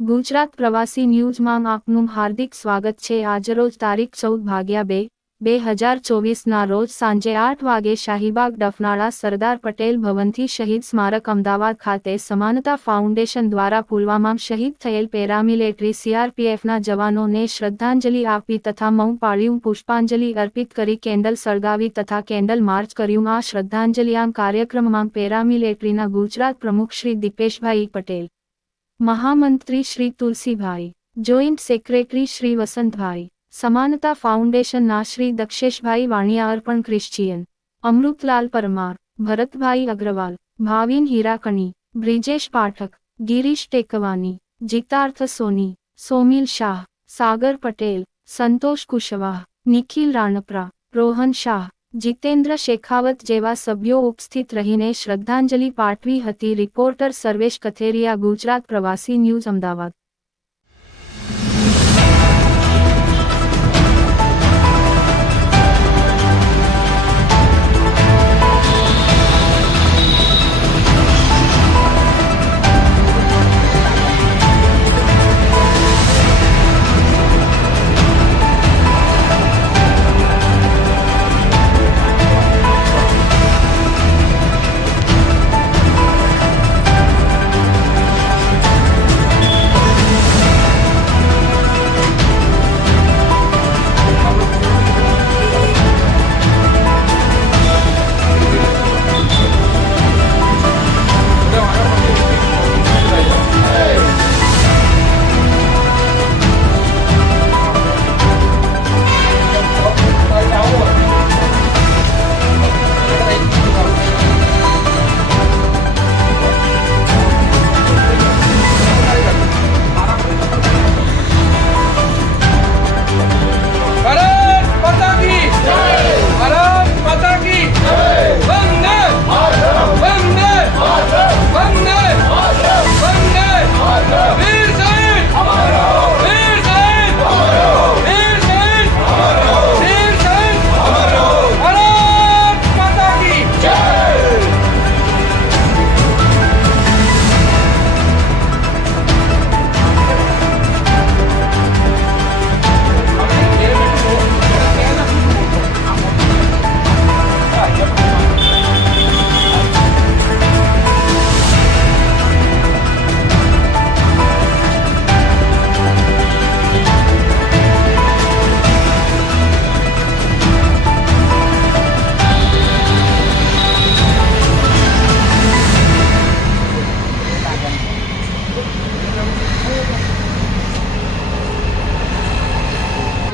ગુજરાત પ્રવાસી ન્યૂઝમાં આપનું હાર્દિક સ્વાગત છે। આજરોજ તારીખ 14/2/2024ના રોજ સાંજે 8 વાગે શાહીબાગ ડફનાળા સરદાર પટેલ ભવનથી શહીદ સ્મારક અમદાવાદ ખાતે સમાનતા ફાઉન્ડેશન દ્વારા પુલવામામાં શહીદ થયેલ પેરામિલિટરી CRPFના જવાનોને શ્રદ્ધાંજલિ આપી તથા મૌન પાળ્યું, પુષ્પાંજલિ અર્પિત કરી, કેન્ડલ સળગાવી તથા કેન્ડલ માર્ચ કર્યું। આ શ્રદ્ધાંજલિ કાર્યક્રમમાં પેરામિલિટરીના ગુજરાત પ્રમુખ શ્રી દીપેશભાઈ પટેલ, महामंत्री श्री तुलसीभाई, जोइंट सेक्रेटरी श्री वसंतभाई, समानता फाउंडेशन ना श्री दक्षेशभाई वाणिया, अर्पण क्रिश्चियन, अमृतलाल परमार, भरतभाई अग्रवाल, भाविन हीराकणी, ब्रिजेश पाठक, गिरीश टेकवानी, जितार्थ सोनी, सोमिल शाह, सागर पटेल, संतोष कुशवाह, निखिल राणपरा, रोहन शाह, जितेन्द्र शेखावत जेवा सभ्यों उपस्थित रहीने श्रद्धांजलि पाठवी हती। रिपोर्टर सर्वेश कथेरिया, गुजरात प्रवासी न्यूज, अमदावाद।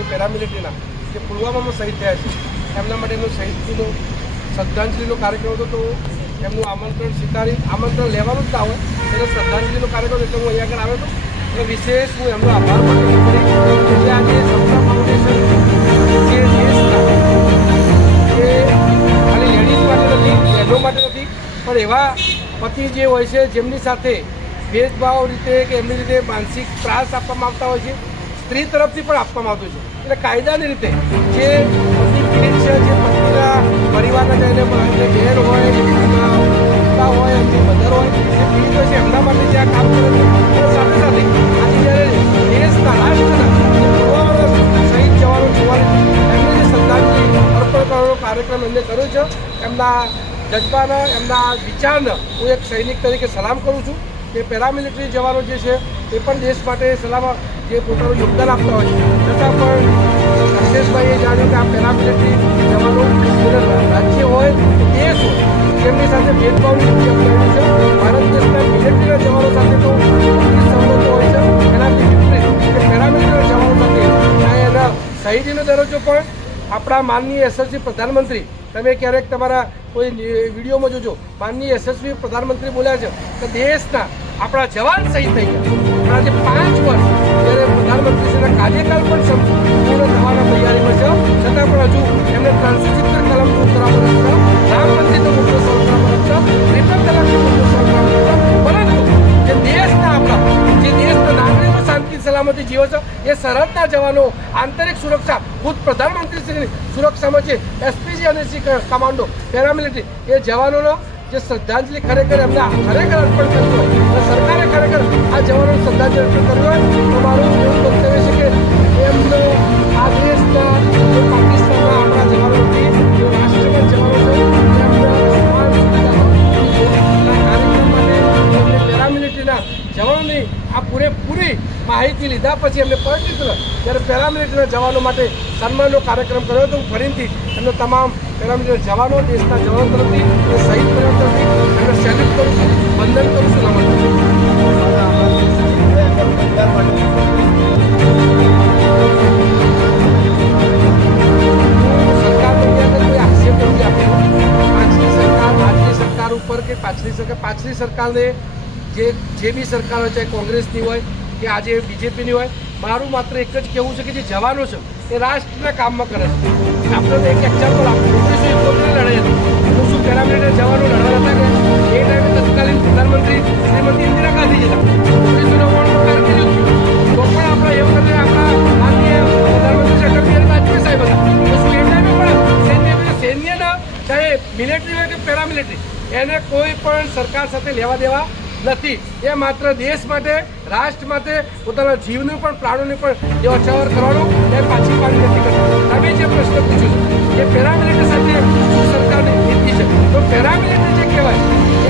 પેરામિલિટરીના જે પુલવામામાં શહીદ થયા છે એમના માટેનો શહીદીનો શ્રદ્ધાંજલિનો કાર્યક્રમ હતો। તો એમનું આમંત્રણ સ્વીકારી, આમંત્રણ લેવાનું જ ના હોય એટલે શ્રદ્ધાંજલિનો કાર્યક્રમ એટલે હું અહીંયા આગળ આવ્યો હતો અને વિશેષ હું એમનો આભાર માનું છું કે આજે સમતા ફાઉન્ડેશન જે દેશના જે ખાલી લેડીઝ માટે નથી, બહેનો માટે નથી, પણ એવા પતિ જે હોય છે જેમની સાથે ભેદભાવ રીતે કે એમની રીતે માનસિક ત્રાસ આપવામાં આવતા હોય છે, સ્ત્રી તરફથી પણ આપવામાં આવતું છે। એટલે કાયદાની રીતે જે પતિ પીડિત છે, જે પતિના પરિવારના જઈને બહેન હોય, પિતા હોય, એમની મધર હોય, જે પીડિત હોય છે એમના માટે જે આ કામ કરે છે, અને સાથે સાથે આજે જ્યારે દેશના રાષ્ટ્રના જે પુલવામાના શહીદ જવાનો જોવાની એમને જે શ્રદ્ધાંજલિ અર્પણ કરવાનો કાર્યક્રમ એમને કર્યો છે, એમના જજ્બાના, એમના વિચારને હું એક સૈનિક તરીકે સલામ કરું છું કે પેરામિલિટરી જવાનો જે છે એ પણ દેશ માટે સલામ જે પોતાનું યોગદાન આપતા હોય છે, છતાં પણ દક્ષેશભાઈએ જાણ્યું કે આ પેરામિલિટરી જવાનો રાજ્ય હોય કે દેશ હોય તેમની સાથે ભેદભાવની નીતિ અપનાવી છે। ભારત દેશના મિલિટરીના જવાનો સાથે તો સવલતો હોય છે, એનાથી વિપરીત કે પેરામિલિટરીના જવાનો સાથે એના શહીદીનો દરજ્જો પણ આપણા માનનીય યશસ્વી પ્રધાનમંત્રી, તમે ક્યારેક તમારા કોઈ વિડીયોમાં જોજો, માનનીય યશસ્વી પ્રધાનમંત્રી બોલ્યા છે કે દેશના આપણા જવાન શહીદ થઈ ગયા, પણ આજે 5 વર્ષ જ્યારે પ્રધાનમંત્રીશ્રીના કાર્યકાળ પણ પૂર્ણ થવાના તૈયારીમાં છે, છતાં પણ હજુ એમને 370 કલમ દૂર કરાવવાનો છે, રામ મંદિરનો મુદ્દો સોલ્વ કરવાનો છે, ટ્રિપલ તલાકનો મુદ્દો સોલ્વ કરવાનો છે, પરંતુ જે દેશના આપણા જે દેશના નાગરિકો શાંતિ સલામતી જીવે છે એ સરહદના જવાનો, આંતરિક સુરક્ષા ખુદ પ્રધાનમંત્રીશ્રીની સુરક્ષામાં છે, SPG અને કમાન્ડો પેરામિલિટરી એ જવાનોનો જે શ્રદ્ધાંજલિ ખરેખર એમને ખરેખર અર્પણ કરવી હોય અને સરકારે ખરેખર આ જવાનોને શ્રદ્ધાંજલિ અર્પણ કરવી હોય તો મારું એવું મંતવ્ય છે કે એમનો આ દેશના જે પાકિસ્તાનના આપણા જવાનો નથી જે રાષ્ટ્રીય જવાનો છે એમના સમાન કાર્યક્રમ માટે એમને પેરામિલિટરીના જવાનોની આ પૂરેપૂરી માહિતી લીધા પછી એમને પર્ટિક્યુલર જ્યારે પેરામિલિટરીના જવાનો માટે સન્માનનો કાર્યક્રમ કર્યો તો હું ફરીથી એમનો તમામ પેરામિલિટરી જવાનો દેશના જવાનો તરફથી અને શહીદ પરિવાર તરફથી એમને સેલ્યુટ કરું છું, વંદન કરું છું, નમન કરું છું. સરકારનો કોઈ આક્ષેપ નથી આપેલો. પાછલી સરકાર આજની સરકાર ઉપર કે પાછલી સરકારને જે બી સરકાર હોય ચાહે કોંગ્રેસની હોય કે આજે બીજેપીની હોય મારું માત્ર એક જ કહેવું છે કે જે જવાનો છે એ રાષ્ટ્રના કામમાં કરે છે. આપણે તો એક એક્ઝામ્પલ આપું 1971 લડાઈ હતી તો શું પેરામિલિટરી જવાનો લડવા હતા કે એ ટાઈમે તત્કાલીન પ્રધાનમંત્રી શ્રીમતી ઇન્દિરા ગાંધી હતા 1999 કારકિર્દી તો પણ આપણા એ વખતે આપણા માનનીય પ્રધાનમંત્રી શ્રી અટલ બિહારી વાજપેયી સાહેબ હતા તો શું એ ટાઈમે પણ સૈન્યના ચાહે મિલિટરી હોય કે પેરામિલિટરી એને કોઈ પણ સરકાર સાથે લેવા દેવા નથી. એ માત્ર દેશ માટે રાષ્ટ્ર માટે પોતાના જીવનું પણ પ્રાણોની પણ જે અછાવર કરવાનું એ પાછી પાડી નથી કરતા. તમે જે પ્રશ્ન પૂછ્યો છે કે પેરામિલિટરી સાથે શું સરકારની નીતિ છે તો પેરામિલિટરી જે કહેવાય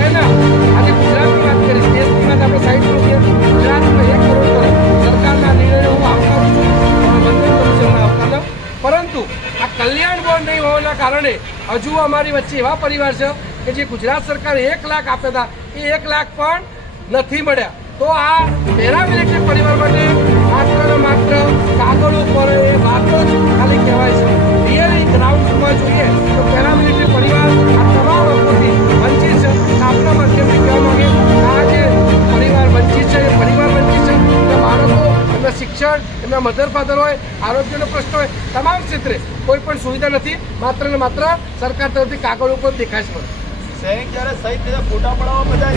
એના આજે ગુજરાતની વાત કરીશ દેશની વાત આપણે સાઈડ કરીએ ગુજરાતમાં 1 કરોડ કરે સરકારના નિર્ણય હું આવકારું છું વંદન કરું છું એમના આવકારના પરંતુ આ કલ્યાણ બોર્ડ નહીં હોવાના કારણે હજુ અમારી વચ્ચે એવા પરિવાર છે કે જે ગુજરાત સરકારે 1 લાખ આપ્યા હતા એ 1 લાખ પણ નથી મળ્યા. તો આ પેરામિલિટરી પરિવાર માટે માત્ર ને માત્ર કાગળ ઉપર એ વાતો જ ખાલી કહેવાય છે. રિયલી ગ્રાઉન્ડમાં જોઈએ તો પેરામિલિટરી પરિવાર આ તમામ લોકોથી વંચિત છે. આપણા માધ્યમથી કહેવા માંગે આ જે પરિવાર વંચિત છે એ પરિવાર વંચિત છે એમના બાળકો એમના શિક્ષણ એમના મધર ફાધર હોય આરોગ્યનો પ્રશ્ન હોય તમામ ક્ષેત્રે કોઈ પણ સુવિધા નથી. માત્ર ને માત્ર સરકાર તરફથી કાગળ ઉપર દેખાય છે. સૈનિક જ્યારે શહીદ થયા ફોટા પડાવવા બધા